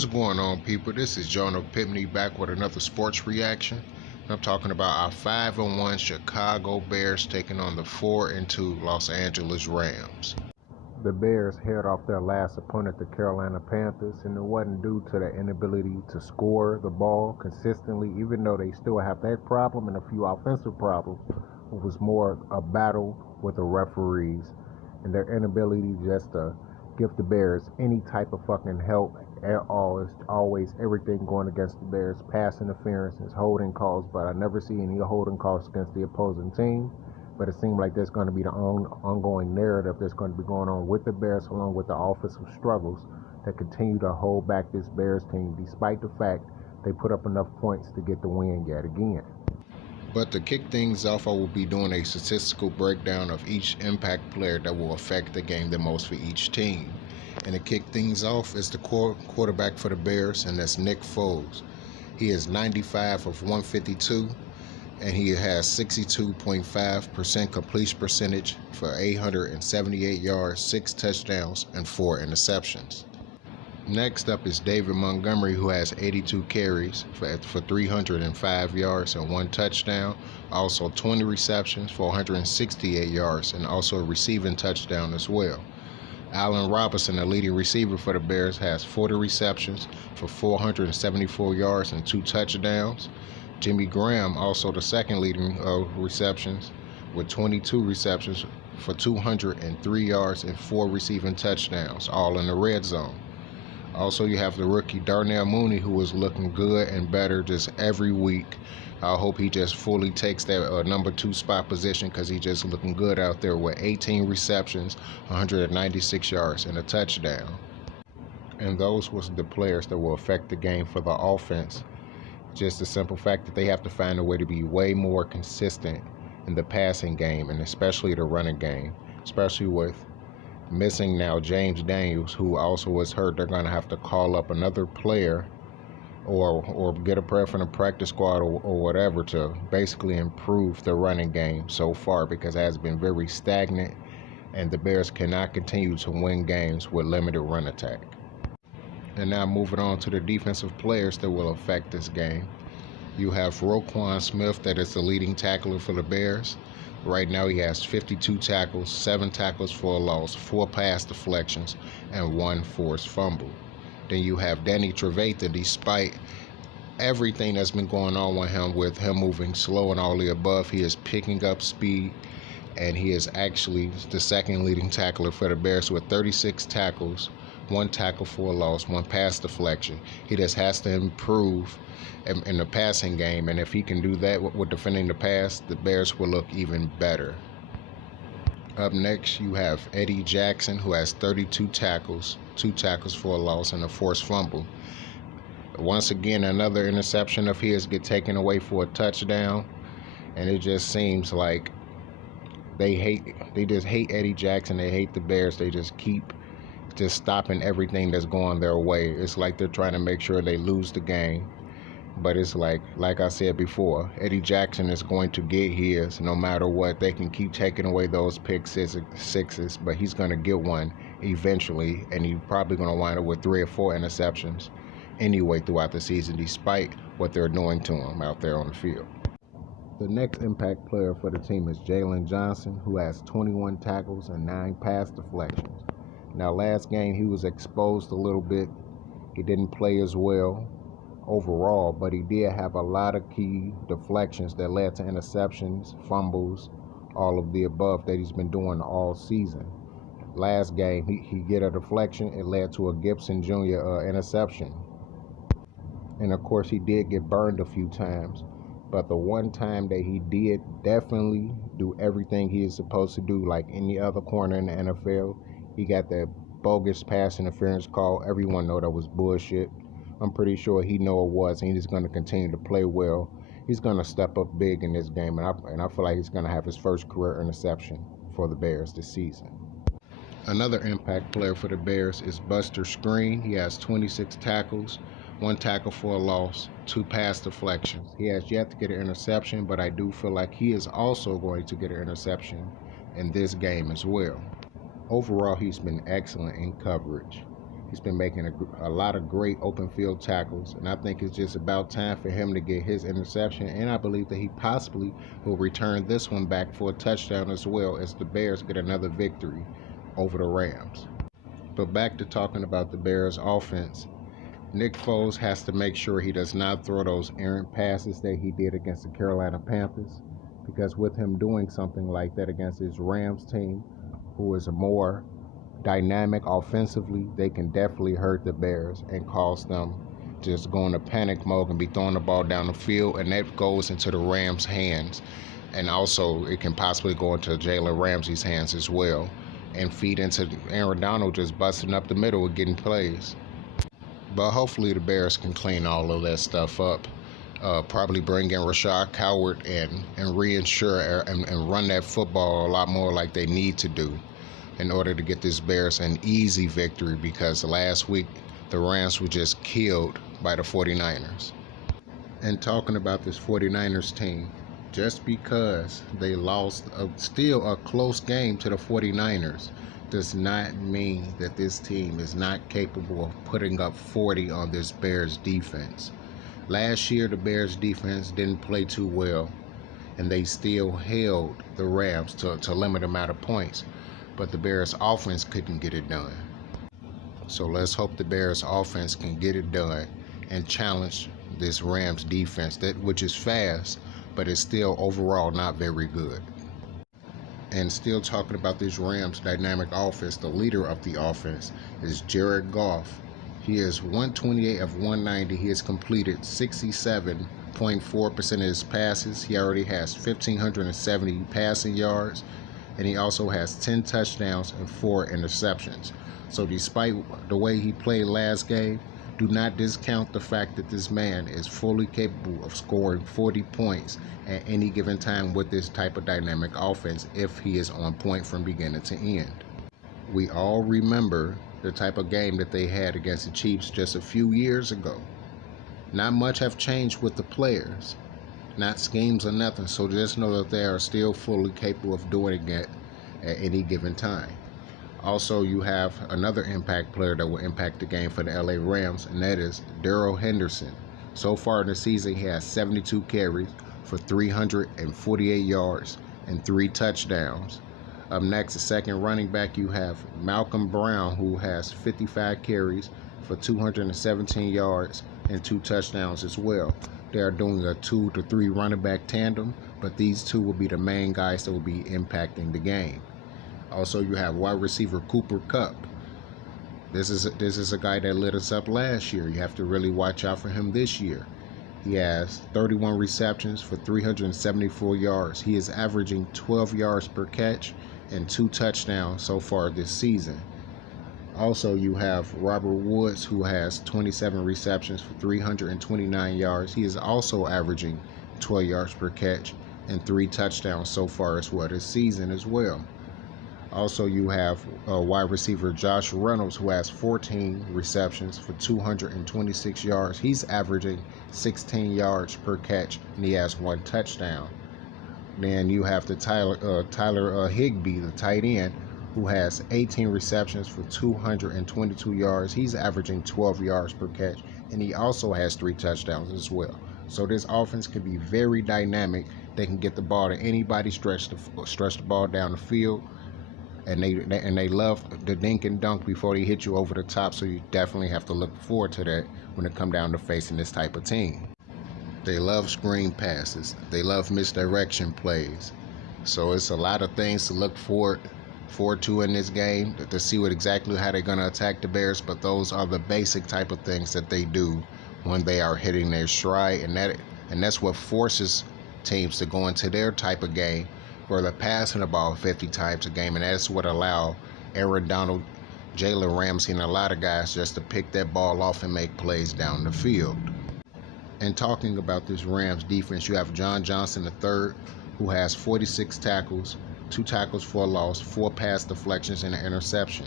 What's going on, people? This is Jonah Pipney back with another sports reaction. I'm talking about our 5-1 Chicago Bears taking on the 4-2 Los Angeles Rams. The Bears held off their last opponent, the Carolina Panthers, and it wasn't due to their inability to score the ball consistently, even though they still have that problem and a few offensive problems. It was more a battle with the referees and their inability just to give the Bears any type of fucking help at all. It's always everything going against the Bears. Pass interference, holding calls, but I never see any holding calls against the opposing team. But it seems like there's going to be the ongoing narrative that's going to be going on with the Bears, along with the offensive struggles that continue to hold back this Bears team, despite the fact they put up enough points to get the win yet again. But to kick things off, I will be doing a statistical breakdown of each impact player that will affect the game the most for each team. And to kick things off is the quarterback for the Bears, and that's Nick Foles. He is 95 of 152, and he has 62.5% completion percentage for 878 yards, 6 touchdowns, and 4 interceptions. Next up is David Montgomery, who has 82 carries for 305 yards and 1 touchdown. Also 20 receptions for 168 yards and also a receiving touchdown as well. Allen Robinson, the leading receiver for the Bears, has 40 receptions for 474 yards and 2 touchdowns. Jimmy Graham, also the second leading receptions, with 22 receptions for 203 yards and 4 receiving touchdowns, all in the red zone. Also, you have the rookie Darnell Mooney, who is looking good and better just every week. I hope he just fully takes that number 2 spot position, because he's just looking good out there with 18 receptions, 196 yards, and a touchdown. And those was the players that will affect the game for the offense. Just the simple fact that they have to find a way to be way more consistent in the passing game, and especially the running game, especially with missing now James Daniels, who also was hurt. They're going to have to call up another player or get a player from the practice squad or whatever to basically improve the running game so far, because it has been very stagnant, and the Bears cannot continue to win games with limited run attack. And now moving on to the defensive players that will affect this game. You have Roquan Smith, that is the leading tackler for the Bears. Right now he has 52 tackles, 7 tackles for a loss, 4 pass deflections, and 1 forced fumble. Then you have Danny Trevathan. Despite everything that's been going on with him moving slow and all the above, he is picking up speed, and he is actually the second leading tackler for the Bears with 36 tackles, 1 tackle for a loss, 1 pass deflection. He just has to improve in the passing game, and if he can do that with defending the pass, the Bears will look even better. Up next, you have Eddie Jackson, who has 32 tackles, 2 tackles for a loss, and a forced fumble. Once again, another interception of his get taken away for a touchdown, and it just seems like they just hate Eddie Jackson. They hate the Bears. They just keep stopping everything that's going their way. It's like they're trying to make sure they lose the game. But it's like I said before, Eddie Jackson is going to get his no matter what. They can keep taking away those pick sixes, but he's going to get one eventually, and he's probably going to wind up with 3 or 4 interceptions anyway throughout the season, despite what they're doing to him out there on the field. The next impact player for the team is Jalen Johnson, who has 21 tackles and 9 pass deflections. Now, last game he was exposed a little bit. He didn't play as well overall, but he did have a lot of key deflections that led to interceptions, fumbles, all of the above that he's been doing all season. Last game, he get a deflection. It led to a Gibson Jr. Interception. And of course, he did get burned a few times. But the one time that he did definitely do everything he is supposed to do, like any other corner in the NFL, he got that bogus pass interference call. Everyone know that was bullshit. I'm pretty sure he know it was, and he's going to continue to play well. He's going to step up big in this game, and I feel like he's going to have his first career interception for the Bears this season. Another impact player for the Bears is Buster Skrine. He has 26 tackles, 1 tackle for a loss, 2 pass deflections. He has yet to get an interception, but I do feel like he is also going to get an interception in this game as well. Overall, he's been excellent in coverage. He's been making a lot of great open field tackles, and I think it's just about time for him to get his interception, and I believe that he possibly will return this one back for a touchdown as well as the Bears get another victory over the Rams. But back to talking about the Bears offense, Nick Foles has to make sure he does not throw those errant passes that he did against the Carolina Panthers, because with him doing something like that against his Rams team, who is a more dynamic offensively, they can definitely hurt the Bears and cause them just go into panic mode and be throwing the ball down the field, and that goes into the Rams' hands, and also it can possibly go into Jalen Ramsey's hands as well and feed into Aaron Donald just busting up the middle and getting plays. But hopefully the Bears can clean all of that stuff up. Probably bring in Rashad Coward and reinsure and run that football a lot more like they need to do in order to get this Bears an easy victory, because last week the Rams were just killed by the 49ers. And talking about this 49ers team, just because they lost still a close game to the 49ers does not mean that this team is not capable of putting up 40 on this Bears defense. Last year the Bears defense didn't play too well, and they still held the Rams to a limited amount of points, but the Bears offense couldn't get it done. So let's hope the Bears offense can get it done and challenge this Rams defense, which is fast, but is still overall not very good. And still talking about this Rams dynamic offense, the leader of the offense is Jared Goff. He is 128 of 190. He has completed 67.4% of his passes. He already has 1,570 passing yards, and he also has 10 touchdowns and 4 interceptions. So despite the way he played last game, do not discount the fact that this man is fully capable of scoring 40 points at any given time with this type of dynamic offense if he is on point from beginning to end. We all remember the type of game that they had against the Chiefs just a few years ago. Not much have changed with the players, not schemes or nothing, so just know that they are still fully capable of doing it at any given time. Also, you have another impact player that will impact the game for the LA Rams, and that is Darrell Henderson. So far in the season, he has 72 carries for 348 yards and 3 touchdowns. Up next, the second running back, you have Malcolm Brown, who has 55 carries for 217 yards and 2 touchdowns as well. They are doing a 2 to 3 running back tandem, but these two will be the main guys that will be impacting the game. Also, you have wide receiver Cooper Kupp. This is a guy that lit us up last year. You have to really watch out for him this year. He has 31 receptions for 374 yards. He is averaging 12 yards per catch and 2 touchdowns so far this season. Also, you have Robert Woods, who has 27 receptions for 329 yards. He is also averaging 12 yards per catch and 3 touchdowns so far as well this season as well. Also, you have wide receiver Josh Reynolds, who has 14 receptions for 226 yards. He's averaging 16 yards per catch, and he has 1 touchdown. Then you have the Tyler Higbee, the tight end, who has 18 receptions for 222 yards. He's averaging 12 yards per catch, and he also has 3 touchdowns as well. So this offense can be very dynamic. They can get the ball to anybody, stretch the ball down the field. And they love the dink and dunk before they hit you over the top, so you definitely have to look forward to that when it comes down to facing this type of team. They love screen passes. They love misdirection plays. So it's a lot of things to look forward to in this game to see exactly how they're going to attack the Bears, but those are the basic type of things that they do when they are hitting their stride, and that's what forces teams to go into their type of game where they're passing the ball 50 times a game, and that's what allow Aaron Donald, Jalen Ramsey, and a lot of guys just to pick that ball off and make plays down the field. And talking about this Rams defense, you have John Johnson III, who has 46 tackles, 2 tackles for a loss, 4 pass deflections, and an interception.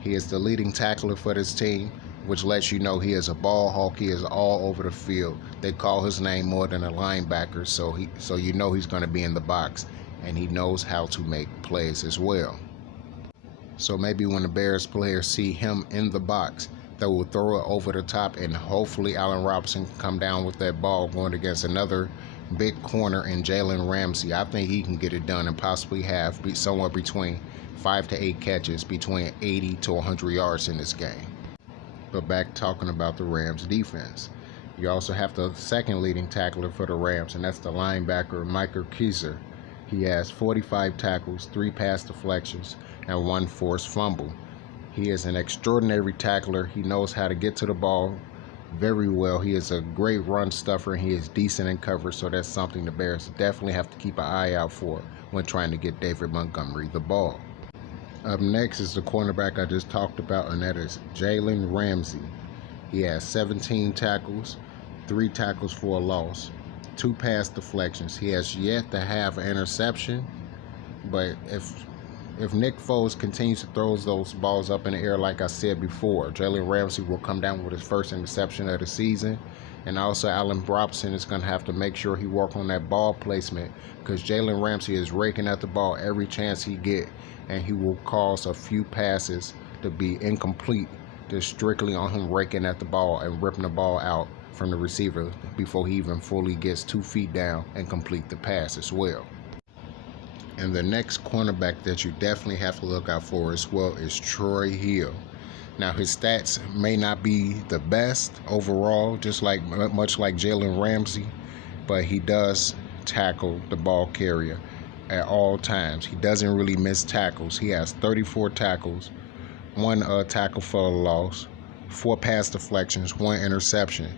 He is the leading tackler for this team, which lets you know he is a ball hawk. He is all over the field. They call his name more than a linebacker, so you know he's going to be in the box, and he knows how to make plays as well. So maybe when the Bears players see him in the box, that will throw it over the top, and hopefully Allen Robinson can come down with that ball going against another big corner in Jalen Ramsey. I think he can get it done and possibly have somewhere between 5 to 8 catches, between 80 to 100 yards in this game. But back talking about the Rams defense, you also have the second leading tackler for the Rams, and that's the linebacker Michael Keiser. He has 45 tackles, 3 pass deflections, and 1 forced fumble. He is an extraordinary tackler. He knows how to get to the ball very well. He is a great run stuffer, and he is decent in coverage, so that's something the Bears definitely have to keep an eye out for when trying to get David Montgomery the ball. Up next is the cornerback I just talked about, and that is Jalen Ramsey. He has 17 tackles, 3 tackles for a loss, 2 pass deflections. He has yet to have an interception, but if Nick Foles continues to throw those balls up in the air, like I said before, Jalen Ramsey will come down with his first interception of the season. And also Allen Robinson is going to have to make sure he work on that ball placement, because Jalen Ramsey is raking at the ball every chance he get, and he will cause a few passes to be incomplete just strictly on him raking at the ball and ripping the ball out from the receiver before he even fully gets 2 feet down and complete the pass as well. And the next cornerback that you definitely have to look out for as well is Troy Hill. Now, his stats may not be the best overall, much like Jalen Ramsey, but he does tackle the ball carrier at all times. He doesn't really miss tackles. He has 34 tackles, 1 tackle for a loss, 4 pass deflections, 1 interception.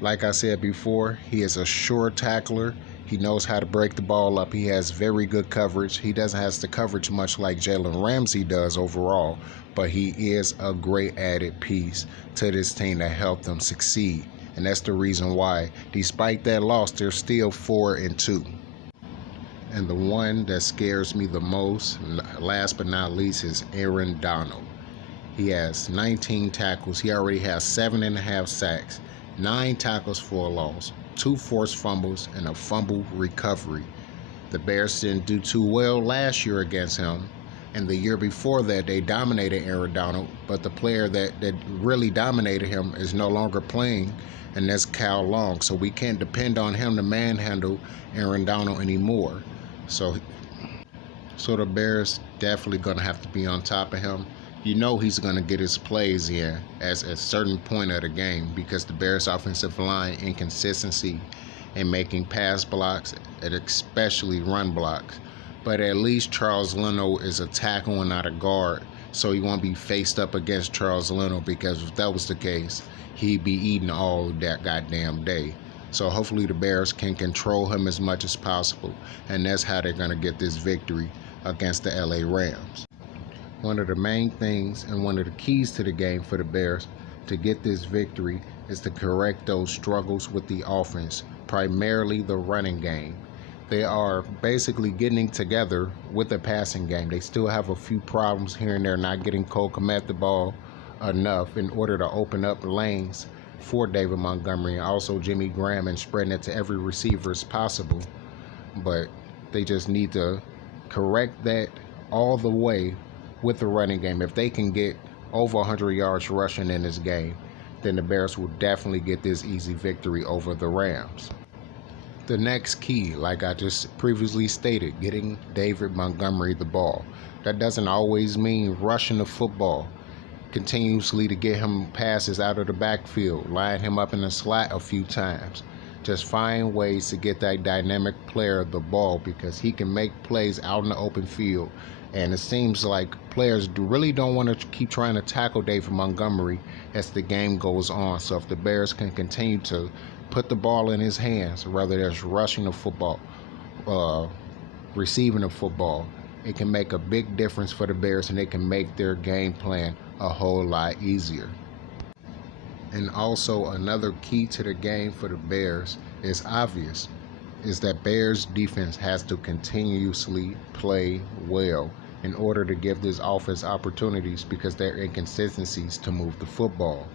Like I said before, he is a sure tackler. He knows how to break the ball up. He has very good coverage. He doesn't have the coverage much like Jalen Ramsey does overall, but he is a great added piece to this team to help them succeed. And that's the reason why, despite that loss, they're still 4-2. And the one that scares me the most, last but not least, is Aaron Donald. He has 19 tackles. He already has 7.5 sacks, 9 tackles for a loss, 2 forced fumbles, and a fumble recovery. The Bears didn't do too well last year against him, and the year before that they dominated Aaron Donald, but the player that really dominated him is no longer playing, and that's Cal Long. So we can't depend on him to manhandle Aaron Donald anymore. So the Bears definitely going to have to be on top of him. You know he's going to get his plays in at a certain point of the game, because the Bears' offensive line inconsistency in making pass blocks and especially run blocks. But at least Charles Leno is a tackle and not a guard, so he won't be faced up against Charles Leno, because if that was the case, he'd be eating all that goddamn day. So hopefully the Bears can control him as much as possible, and that's how they're going to get this victory against the LA Rams. One of the main things and one of the keys to the game for the Bears to get this victory is to correct those struggles with the offense, primarily the running game. They are basically getting together with the passing game. They still have a few problems here and there, not getting Cole Kmet the ball enough in order to open up lanes for David Montgomery and also Jimmy Graham, and spreading it to every receiver as possible. But they just need to correct that all the way with the running game. If they can get over 100 yards rushing in this game, then the Bears will definitely get this easy victory over the Rams. The next key, like I just previously stated, getting David Montgomery the ball. That doesn't always mean rushing the football. Continuously to get him passes out of the backfield, line him up in the slot a few times. Just find ways to get that dynamic player the ball, because he can make plays out in the open field. And it seems like players really don't want to keep trying to tackle David Montgomery as the game goes on. So if the Bears can continue to put the ball in his hands, rather than rushing the football, receiving the football, it can make a big difference for the Bears, and they can make their game plan a whole lot easier. And also another key to the game for the Bears is obvious, is that Bears defense has to continuously play well in order to give this offense opportunities, because there are inconsistencies to move the football.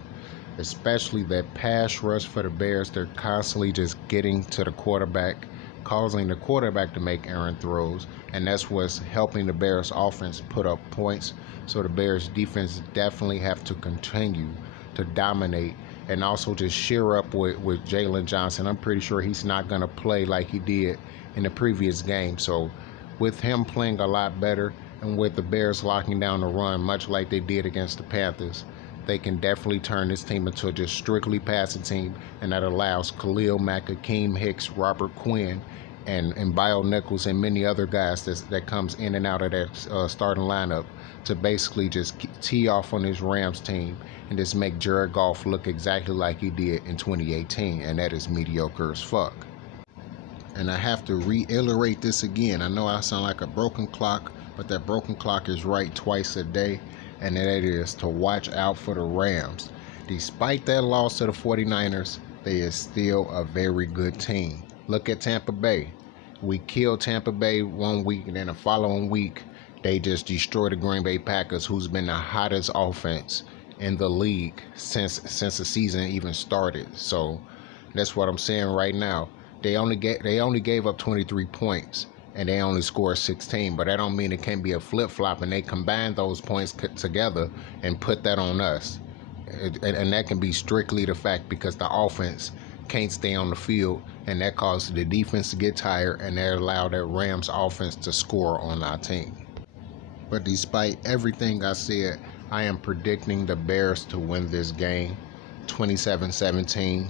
Especially that pass rush for the Bears, they're constantly just getting to the quarterback, causing the quarterback to make errant throws, and that's what's helping the Bears offense put up points. So the Bears defense definitely have to continue to dominate and also to sheer up with Jalen Johnson. I'm pretty sure he's not going to play like he did in the previous game. So with him playing a lot better and with the Bears locking down the run, much like they did against the Panthers, they can definitely turn this team into a just strictly passing team, and that allows Khalil Mack, Akeem Hicks, Robert Quinn, and Bio Nichols and many other guys that comes in and out of that starting lineup to basically just tee off on this Rams team and just make Jared Goff look exactly like he did in 2018, and that is mediocre as fuck. And I have to reiterate this again. I know I sound like a broken clock, but that broken clock is right twice a day, and that is to watch out for the Rams. Despite that loss to the 49ers, they is still a very good team. Look at Tampa Bay. We killed Tampa Bay one week, and then the following week, they just destroyed the Green Bay Packers, who's been the hottest offense in the league since the season even started. So that's what I'm saying right now. They only gave up 23 points and they only scored 16, but that don't mean it can't be a flip-flop, and they combine those points together and put that on us. And that can be strictly the fact because the offense can't stay on the field, and that causes the defense to get tired, and that allowed that Rams offense to score on our team. But despite everything I said, I am predicting the Bears to win this game 27-17.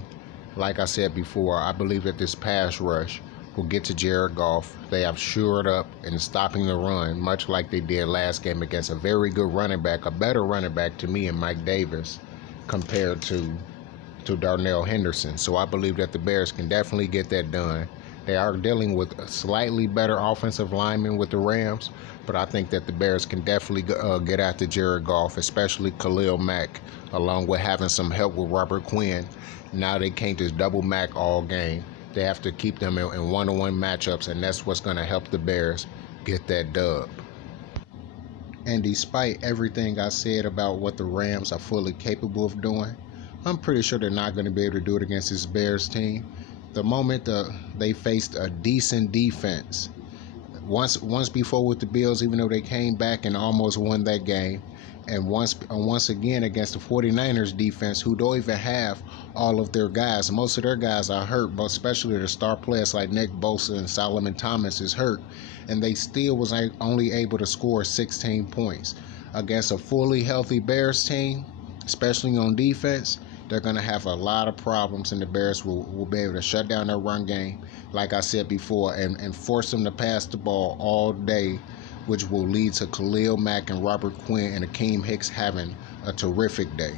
Like I said before, I believe that this pass rush will get to Jared Goff. They have shored up in stopping the run, much like they did last game against a very good running back, a better running back to me, and Mike Davis compared to Darnell Henderson. So I believe that the Bears can definitely get that done. They are dealing with a slightly better offensive lineman with the Rams, but I think that the Bears can definitely get after Jared Goff, especially Khalil Mack, along with having some help with Robert Quinn. Now they can't just double Mack all game. They have to keep them in one-on-one matchups, and that's what's going to help the Bears get that dub. And despite everything I said about what the Rams are fully capable of doing, I'm pretty sure they're not going to be able to do it against this Bears team. The moment they faced a decent defense, once before with the Bills, even though they came back and almost won that game, and once again against the 49ers defense, who don't even have all of their guys. Most of their guys are hurt, but especially their star players like Nick Bosa and Solomon Thomas is hurt, and they still was only able to score 16 points. Against a fully healthy Bears team, especially on defense, they're going to have a lot of problems, and the Bears will be able to shut down their run game, like I said before, and force them to pass the ball all day, which will lead to Khalil Mack and Robert Quinn and Akeem Hicks having a terrific day.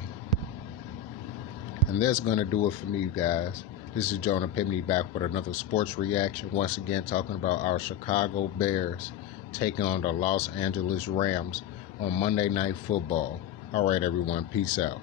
And that's going to do it for me, you guys. This is Jonah Pibney back with another sports reaction, once again talking about our Chicago Bears taking on the Los Angeles Rams on Monday Night Football. All right, everyone, peace out.